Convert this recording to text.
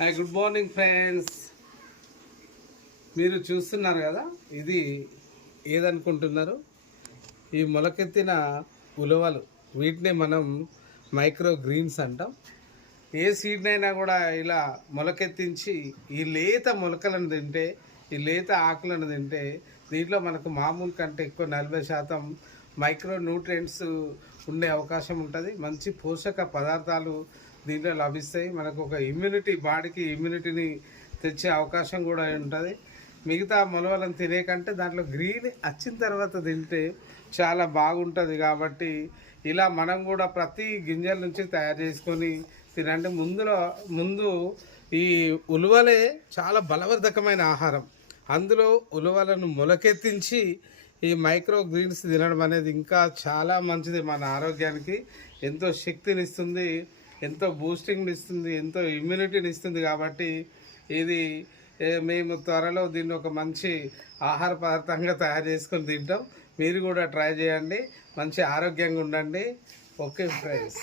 Hi, good morning friends. మీరు చూస్తున్నారు కదా, ఇది ఏదనుకుంటున్నారు? ఈ మొలకెత్తిన ఉలవలు, వీటిని మనం మైక్రో గ్రీన్స్ అంటాం. ఏ సీడ్నైనా కూడా ఇలా మొలకెత్తించి ఈ లేత మొలకలను తింటే, ఈ లేత ఆకులను తింటే దీంట్లో మనకు మామూలు కంటే ఎక్కువ 40% మైక్రో న్యూట్రియంట్స్ ఉండే అవకాశం ఉంటుంది. మంచి పోషక పదార్థాలు దీంట్లో లభిస్తాయి. మనకు ఒక ఇమ్యూనిటీ, బాడీకి ఇమ్యూనిటీని తెచ్చే అవకాశం కూడా ఉంటుంది. మిగతా మొలవలను తినే కంటే దాంట్లో గ్రీన్ వచ్చిన తర్వాత తింటే చాలా బాగుంటుంది. కాబట్టి ఇలా మనం కూడా ప్రతి గింజల నుంచి తయారు చేసుకొని తినండి. ముందు ఈ ఉలువలే చాలా బలవర్ధకమైన ఆహారం. అందులో ఉలువలను మొలకెత్తించి ఈ మైక్రో గ్రీన్స్ తినడం అనేది ఇంకా చాలా మంచిది. మన ఆరోగ్యానికి ఎంతో శక్తిని ఇస్తుంది, ఎంతో బూస్టింగ్ని ఇస్తుంది, ఎంతో ఇమ్యూనిటీని ఇస్తుంది. కాబట్టి ఇది మేము త్వరలో దీన్ని ఒక మంచి ఆహార పదార్థంగా తయారు చేసుకొని తింటాం. మీరు కూడా ట్రై చేయండి, మంచి ఆరోగ్యంగా ఉండండి. Okay friends.